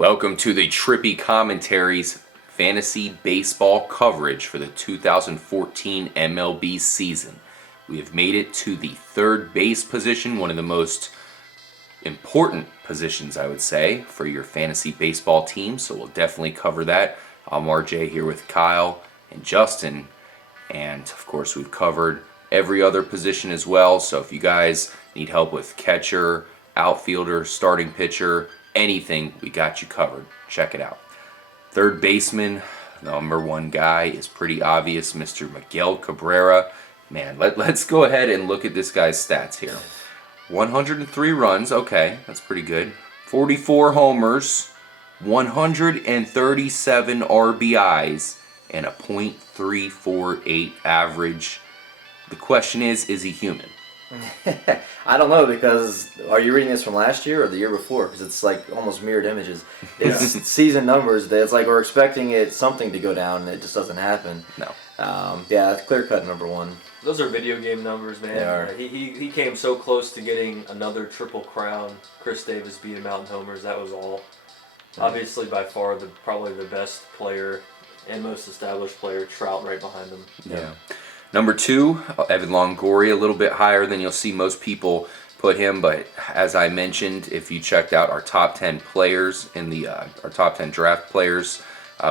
Welcome to the Trippy Commentaries fantasy baseball coverage for the 2014 MLB season. We have made it to the third base position, one of the most important positions, I would say, for your fantasy baseball team, so we'll definitely cover that. I'm RJ here with Kyle and Justin, and of course we've covered every other position as well, so if you guys need help with catcher, outfielder, starting pitcher, anything, we got you covered. Check it out. Third baseman, number one guy is pretty obvious, Mr. Miguel Cabrera. Man, let's go ahead and look at this guy's stats here. 103 runs, okay, that's pretty good. 44 homers, 137 RBIs, and a .348 average. The question is he human? I don't know, because are you reading this from last year or the year before? Because it's like almost mirrored images. It's season numbers. It's like we're expecting something to go down, and it just doesn't happen. No. Yeah, it's clear cut number one. Those are video game numbers, man. They are. He came so close to getting another triple crown. Chris Davis beat him out in homers. That was all. Obviously, by far, probably the best player and most established player. Trout right behind him. Yeah. Number two, Evan Longoria, a little bit higher than you'll see most people put him, but as I mentioned, if you checked out our top 10 players in our top 10 draft players,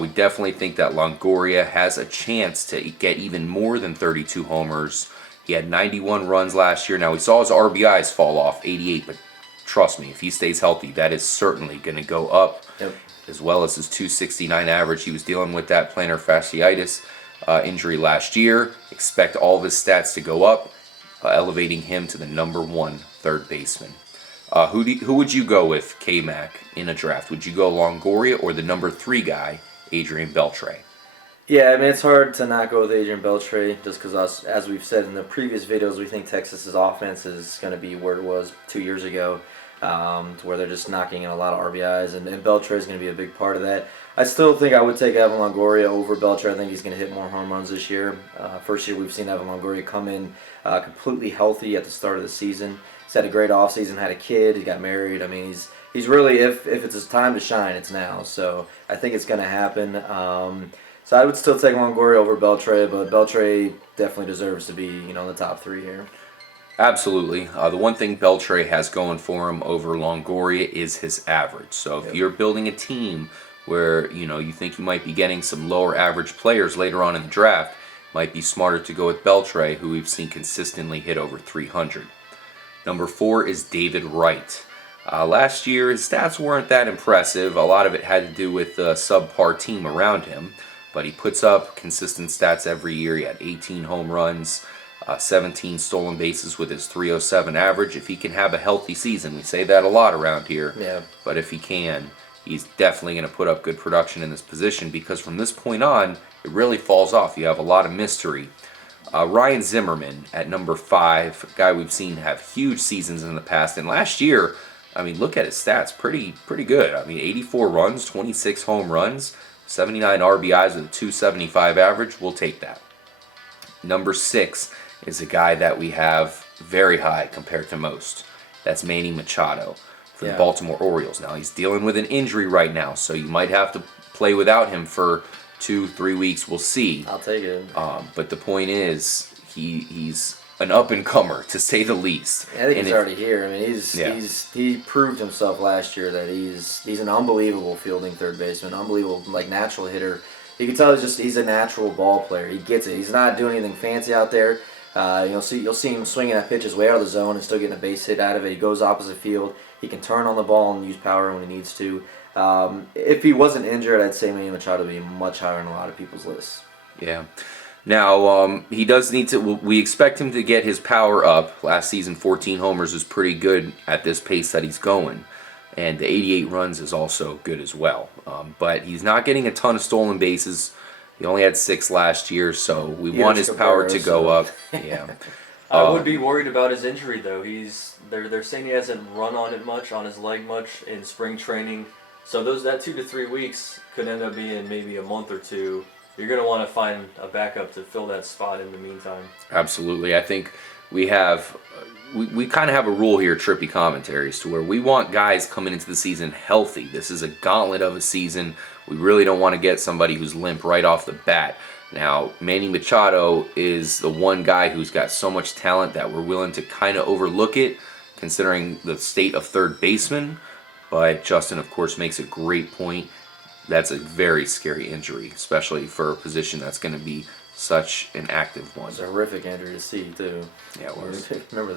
we definitely think that Longoria has a chance to get even more than 32 homers. He had 91 runs last year. Now, we saw his RBIs fall off, 88, but trust me, if he stays healthy, that is certainly going to go up, as well as his 269 average. He was dealing with that plantar fasciitis injury last year. Expect all of his stats to go up, elevating him to the number one third baseman. Who would you go with, K-Mac, in a draft? Would you go Longoria or the number three guy, Adrian Beltre? Yeah, I mean, it's hard to not go with Adrian Beltre just because, as we've said in the previous videos, we think Texas's offense is going to be where it was 2 years ago, to where they're just knocking in a lot of RBIs, and Beltre is going to be a big part of that. I still think I would take Evan Longoria over Beltre. I think he's going to hit more home runs this year. First year we've seen Evan Longoria come in completely healthy at the start of the season. He's had a great offseason, had a kid, he got married. I mean, he's really, if it's his time to shine, it's now. So I think it's going to happen. So I would still take Longoria over Beltre, but Beltre definitely deserves to be, in the top three here. Absolutely. The one thing Beltre has going for him over Longoria is his average. So if you're building a team where you think you might be getting some lower average players later on in the draft, might be smarter to go with Beltre, who we've seen consistently hit over 300. Number four is David Wright. Last year, his stats weren't that impressive. A lot of it had to do with the subpar team around him, but he puts up consistent stats every year. He had 18 home runs, 17 stolen bases with his .307 average. If he can have a healthy season, we say that a lot around here, but if he can, he's definitely going to put up good production in this position, because from this point on, it really falls off. You have a lot of mystery. Ryan Zimmerman at number five, a guy we've seen have huge seasons in the past. And last year, I mean, look at his stats, pretty good. I mean, 84 runs, 26 home runs, 79 RBIs with a .275 average. We'll take that. Number six is a guy that we have very high compared to most. That's Manny Machado for the Baltimore Orioles. Now, he's dealing with an injury right now, so you might have to play without him for 2-3 weeks. We'll see. I'll take it. But the point is, he's an up-and-comer, to say the least. I think he's already here. I mean, he proved himself last year that he's an unbelievable fielding third baseman, unbelievable natural hitter. You can tell he's a natural ball player. He gets it. He's not doing anything fancy out there. You'll see him swinging at pitches way out of the zone and still getting a base hit out of it. He goes opposite field. He can turn on the ball and use power when he needs to. If he wasn't injured, I'd say Manny Machado would be much higher on a lot of people's lists. Yeah. Now, he does need to, we expect him to get his power up. Last season, 14 homers is pretty good at this pace that he's going. And the 88 runs is also good as well. But he's not getting a ton of stolen bases. He only had 6 last year, so we want his power to go up. Yeah. I would be worried about his injury, though. They're saying he hasn't run on it much, on his leg much in spring training. So that 2 to 3 weeks could end up being maybe a month or two. You're going to want to find a backup to fill that spot in the meantime. Absolutely. I think we have we kind of have a rule here, Trippy Commentaries, to where we want guys coming into the season healthy. This is a gauntlet of a season. We really don't want to get somebody who's limp right off the bat. Now, Manny Machado is the one guy who's got so much talent that we're willing to kind of overlook it, considering the state of third baseman. But Justin, of course, makes a great point. That's a very scary injury, especially for a position that's going to be such an active one. It's a horrific injury to see, too. Yeah, it was. Remember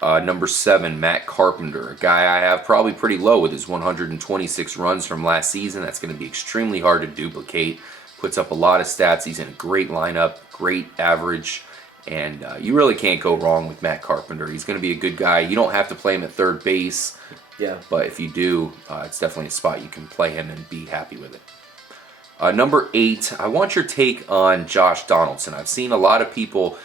that. Number 7, Matt Carpenter, a guy I have probably pretty low with his 126 runs from last season. That's going to be extremely hard to duplicate. Puts up a lot of stats. He's in a great lineup, great average, and you really can't go wrong with Matt Carpenter. He's going to be a good guy. You don't have to play him at third base. Yeah. But if you do, it's definitely a spot you can play him and be happy with it. Number 8, I want your take on Josh Donaldson. I've seen a lot of people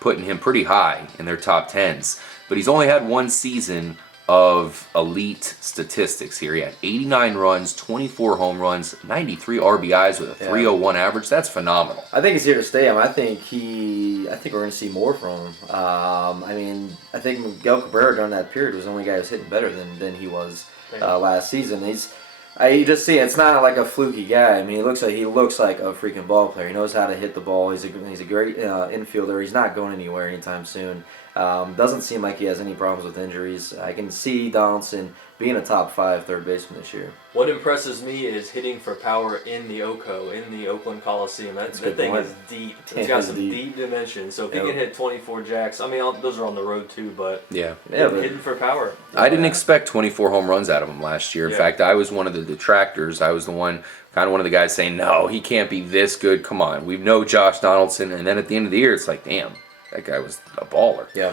putting him pretty high in their top 10s, but he's only had one season of elite statistics here. He had 89 runs, 24 home runs, 93 RBIs with a 301 average. That's phenomenal. I think he's here to stay. I think we're going to see more from him. I think Miguel Cabrera during that period was the only guy who was hitting better than he was last season. You just see it's not like a fluky guy. I mean, he looks like a freaking ball player. He knows how to hit the ball. He's a great infielder. He's not going anywhere anytime soon. Doesn't seem like he has any problems with injuries. I can see Donaldson being a top 5 third baseman this year. What impresses me is hitting for power in the OCO, in the Oakland Coliseum. That thing is deep. It's got some deep dimensions. So if he can hit 24 jacks, I mean, those are on the road too, but hitting for power. I didn't expect 24 home runs out of him last year. In fact, I was one of the detractors. I was one of the guys saying, no, he can't be this good. Come on. We know Josh Donaldson. And then at the end of the year, it's like, damn. That guy was a baller. Yeah.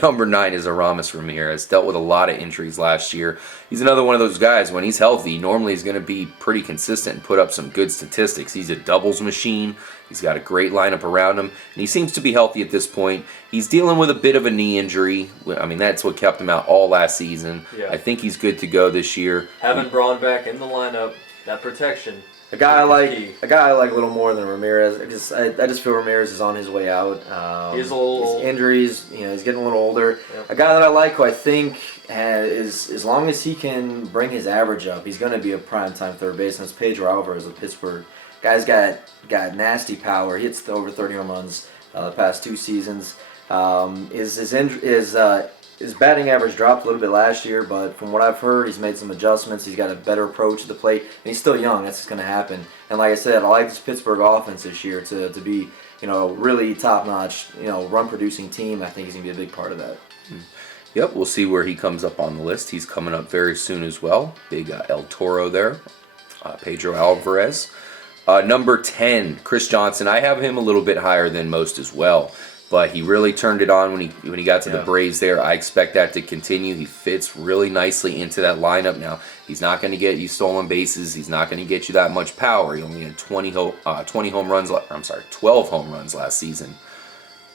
Number 9 is Aramis Ramirez. Dealt with a lot of injuries last year. He's another one of those guys, when he's healthy, normally he's going to be pretty consistent and put up some good statistics. He's a doubles machine. He's got a great lineup around him. And he seems to be healthy at this point. He's dealing with a bit of a knee injury. I mean, that's what kept him out all last season. Yeah. I think he's good to go this year. Having Braun back in the lineup, that protection. A guy I like a little more than Ramirez. I just feel Ramirez is on his way out. He's a little injuries. He's getting a little older. Yep. A guy that I like, who I think is, as long as he can bring his average up, he's going to be a primetime third baseman. It's Pedro Alvarez of Pittsburgh. Guy's got nasty power. He hits over 30 home runs the past 2 seasons. His batting average dropped a little bit last year, but from what I've heard, he's made some adjustments. He's got a better approach to the plate, and he's still young. That's just going to happen. And like I said, I like this Pittsburgh offense this year to be, really top-notch, run-producing team. I think he's going to be a big part of that. Yep, we'll see where he comes up on the list. He's coming up very soon as well. Big El Toro there, Pedro Alvarez. Number 10, Chris Johnson. I have him a little bit higher than most as well. But he really turned it on when he got to the Braves there. I expect that to continue. He fits really nicely into that lineup now. He's not going to get you stolen bases. He's not going to get you that much power. He only had 12 home runs last season.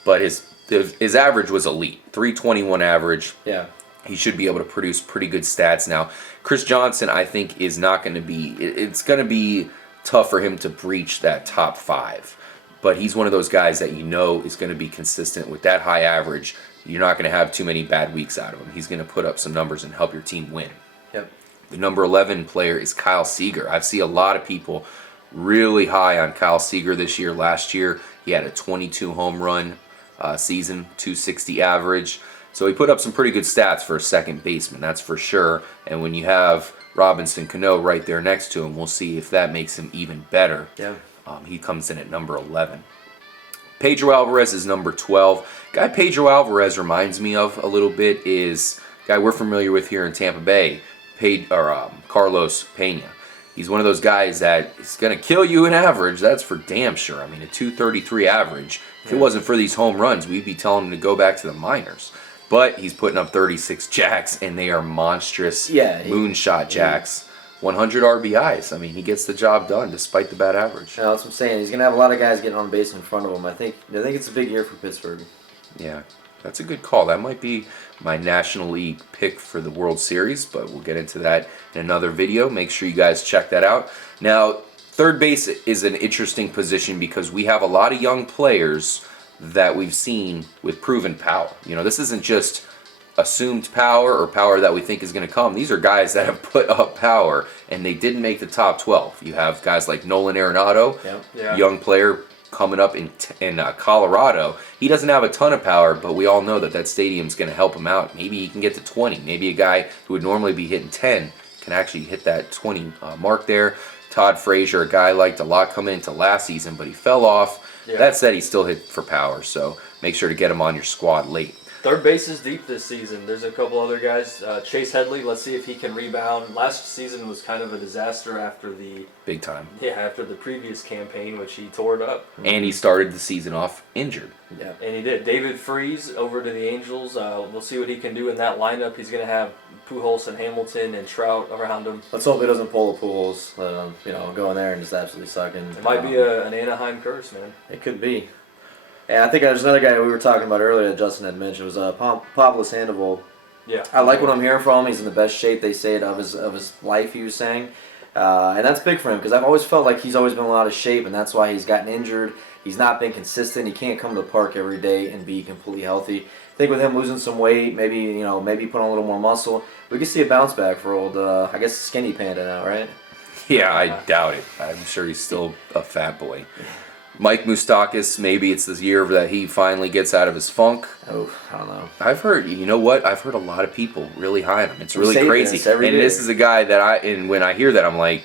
But his average was elite. 321 average. Yeah. He should be able to produce pretty good stats now. Chris Johnson, I think, is not going to be... It's going to be tough for him to breach that top 5. But he's one of those guys that is going to be consistent with that high average. You're not going to have too many bad weeks out of him. He's going to put up some numbers and help your team win. Yep. The number 11 player is Kyle Seager. I see a lot of people really high on Kyle Seager this year. Last year, he had a 22 home run season, 260 average. So he put up some pretty good stats for a second baseman, that's for sure. And when you have Robinson Cano right there next to him, we'll see if that makes him even better. Yeah. He comes in at number 11. Pedro Alvarez is number 12. Guy Pedro Alvarez reminds me of a little bit is a guy we're familiar with here in Tampa Bay, Carlos Pena. He's one of those guys that is going to kill you in average, that's for damn sure. I mean, a 233 average. If it wasn't for these home runs, we'd be telling him to go back to the minors. But he's putting up 36 jacks, and they are monstrous moonshot jacks. 100 RBIs. I mean, he gets the job done despite the bad average. No, that's what I'm saying. He's going to have a lot of guys getting on base in front of him. I think it's a big year for Pittsburgh. Yeah, that's a good call. That might be my National League pick for the World Series, but we'll get into that in another video. Make sure you guys check that out. Now, third base is an interesting position because we have a lot of young players that we've seen with proven power. You know, this isn't just assumed power or power that we think is going to come. These are guys that have put up power, and they didn't make the top 12. You have guys like Nolan Arenado, young player coming up in Colorado. He doesn't have a ton of power, but we all know that stadium's going to help him out. Maybe he can get to 20. Maybe a guy who would normally be hitting 10 can actually hit that 20 mark there. Todd Frazier, a guy I liked a lot coming into last season, but he fell off. Yeah. That said, he still hit for power, so make sure to get him on your squad late. Third base is deep this season. There's a couple other guys. Chase Headley, let's see if he can rebound. Last season was kind of a disaster after the Big time. after the previous campaign, which he tore it up. And he started the season off injured. Yeah. And he did. David Freese over to the Angels. We'll see what he can do in that lineup. He's going to have Pujols and Hamilton and Trout around him. Let's hope he doesn't pull the pools. Go in there and just absolutely suck in. It might be an Anaheim curse, man. It could be. And I think there's another guy we were talking about earlier that Justin had mentioned was Pablo Sandoval. Yeah. I like what I'm hearing from him. He's in the best shape, they say, of his life, he was saying. And that's big for him because I've always felt like he's always been out of shape, and that's why he's gotten injured. He's not been consistent. He can't come to the park every day and be completely healthy. I think with him losing some weight, maybe put on a little more muscle, we could see a bounce back for old, I guess, Skinny Panda now, right? Yeah, I doubt it. I'm sure he's still a fat boy. Mike Moustakas, maybe it's this year that he finally gets out of his funk. Oh, I don't know. I've heard, you know what? I've heard a lot of people really high on him. It's really say crazy. this every And day. this is a guy that when I hear that, I'm like,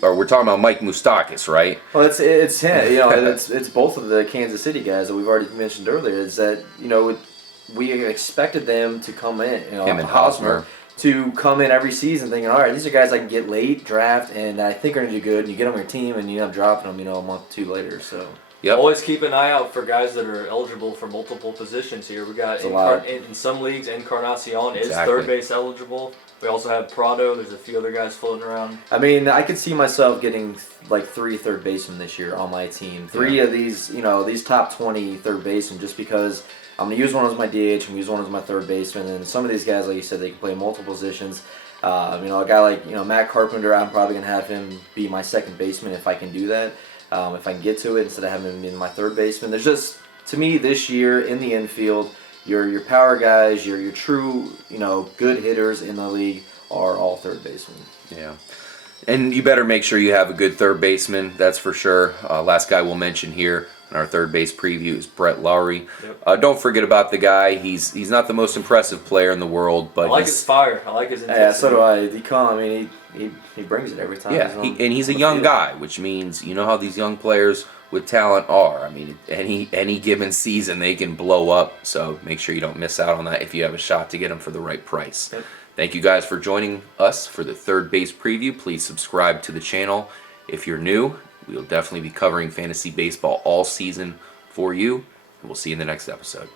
we're talking about Mike Moustakas, right? Well, it's him. It's both of the Kansas City guys that we've already mentioned earlier. Is that we expected them to come in. Him and Hosmer. To come in every season thinking, all right, these are guys I can get late, draft, and I think are going to do good. And you get them on your team, and you end up dropping them, a month or two later. So Yep. Always keep an eye out for guys that are eligible for multiple positions here. We got in some leagues, Encarnacion is third base eligible. We also have Prado. There's a few other guys floating around. I mean, I could see myself getting like 3 third basemen this year on my team. 3 of these, these top 20 third basemen, just because I'm going to use one as my DH, I'm going to use one as my third baseman, and some of these guys, like you said, they can play multiple positions. A guy like Matt Carpenter, I'm probably going to have him be my second baseman if I can do that, if I can get to it, instead of having him be my third baseman. There's just, to me, this year in the infield, your power guys, your true, good hitters in the league are all third basemen. Yeah. And you better make sure you have a good third baseman, that's for sure. Last guy we'll mention here in our third base preview is Brett Lowry. Yep. Don't forget about the guy. He's not the most impressive player in the world, but I like his fire. I like his intensity. Yeah, so do I. He brings it every time. Yeah, and he's a young guy, which means how these young players with talent are. I mean, any given season they can blow up. So make sure you don't miss out on that if you have a shot to get them for the right price. Yep. Thank you guys for joining us for the third base preview. Please subscribe to the channel if you're new. We'll definitely be covering fantasy baseball all season for you, and we'll see you in the next episode.